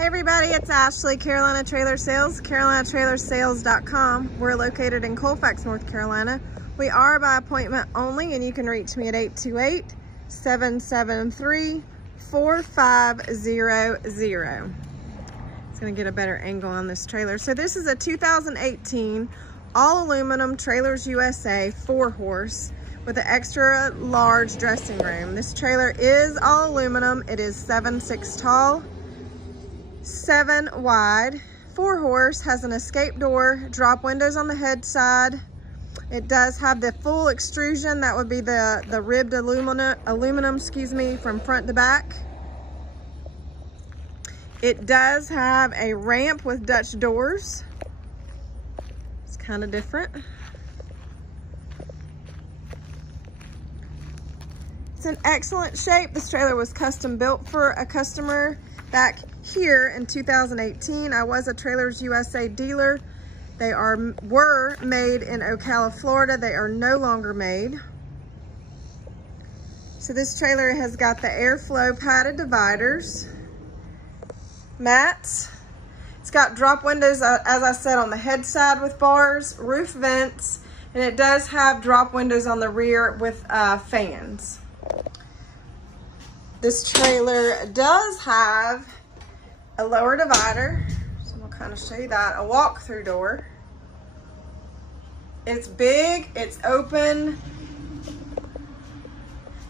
Hey everybody, it's Ashley, Carolina Trailer Sales, carolinatrailersales.com. We're located in Colfax, North Carolina. We are by appointment only, and you can reach me at 828-773-4500. It's gonna get a better angle on this trailer. So this is a 2018 all aluminum Trailers USA 4-horse with an extra large dressing room. This trailer is all aluminum. It is 7'6" tall, 7 wide, 4-horse, has an escape door, drop windows on the head side. It does have the full extrusion. That would be the ribbed aluminum, excuse me, from front to back. It does have a ramp with Dutch doors. It's kind of different. It's in excellent shape. This trailer was custom built for a customer back here in 2018. I was a Trailers USA dealer. They were made in Ocala, Florida. They are no longer made. So this trailer has got the airflow padded dividers, mats. It's got drop windows, as I said, on the head side with bars, roof vents, and it does have drop windows on the rear with fans. This trailer does have a lower divider, so I'll kind of show you that, a walk-through door. It's big, it's open.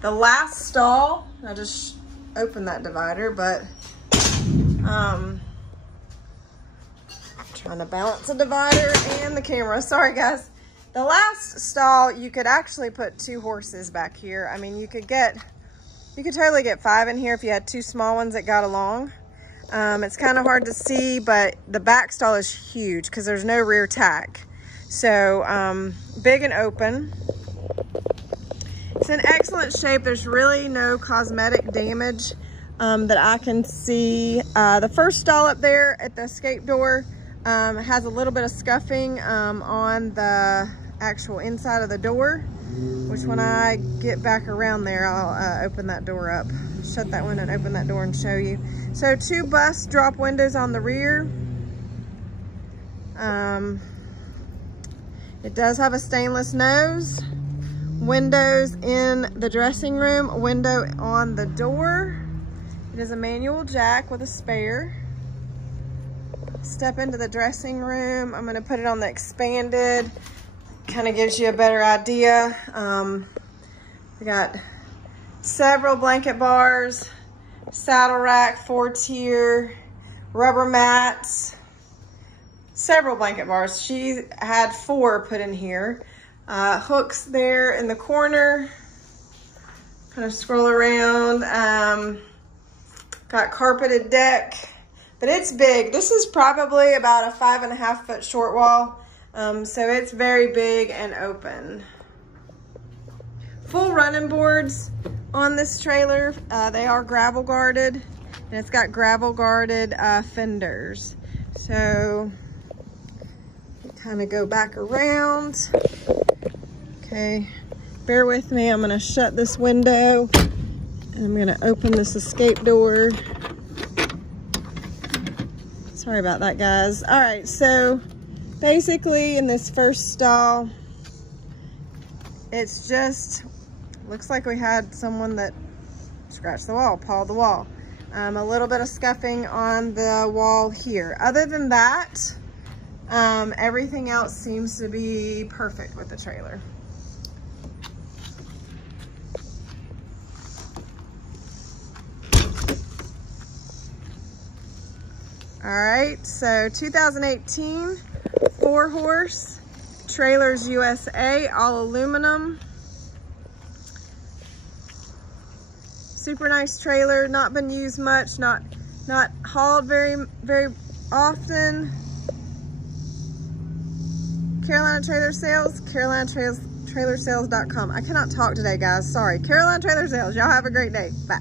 The last stall, I just opened that divider, but trying to balance the divider and the camera. Sorry guys. The last stall, you could actually put 2 horses back here. I mean, you could totally get 5 in here if you had 2 small ones that got along. It's kind of hard to see, but the back stall is huge because there's no rear tack. So big and open. It's in excellent shape. There's really no cosmetic damage that I can see. The first stall up there at the escape door has a little bit of scuffing on the actual inside of the door, which when I get back around there, I'll open that door up. Shut that window and open that door and show you. So 2 bus drop windows on the rear. It does have a stainless nose. Windows in the dressing room, window on the door. It is a manual jack with a spare. Step into the dressing room. I'm gonna put it on the expanded. Kind of gives you a better idea. We got several blanket bars, saddle rack, 4-tier, rubber mats, several blanket bars. She had 4 put in here. Hooks there in the corner. Kind of scroll around. Got carpeted deck, but it's big. This is probably about a 5.5 foot short wall. So it's very big and open. Full running boards on this trailer. They are gravel guarded, and it's got gravel guarded fenders. So kind of go back around. Okay, bear with me. I'm gonna shut this window and I'm gonna open this escape door. Sorry about that, guys. All right, so basically in this first stall, it's just, looks like we had someone that scratched the wall, pawed the wall. A little bit of scuffing on the wall here. Other than that, everything else seems to be perfect with the trailer. All right, so 2018 4-horse Trailers USA, all aluminum. Super nice trailer, not been used much, not hauled very often. Carolina Trailer Sales, carolinatrailersales.com. I cannot talk today, guys, sorry. Carolina Trailer Sales, y'all have a great day, bye.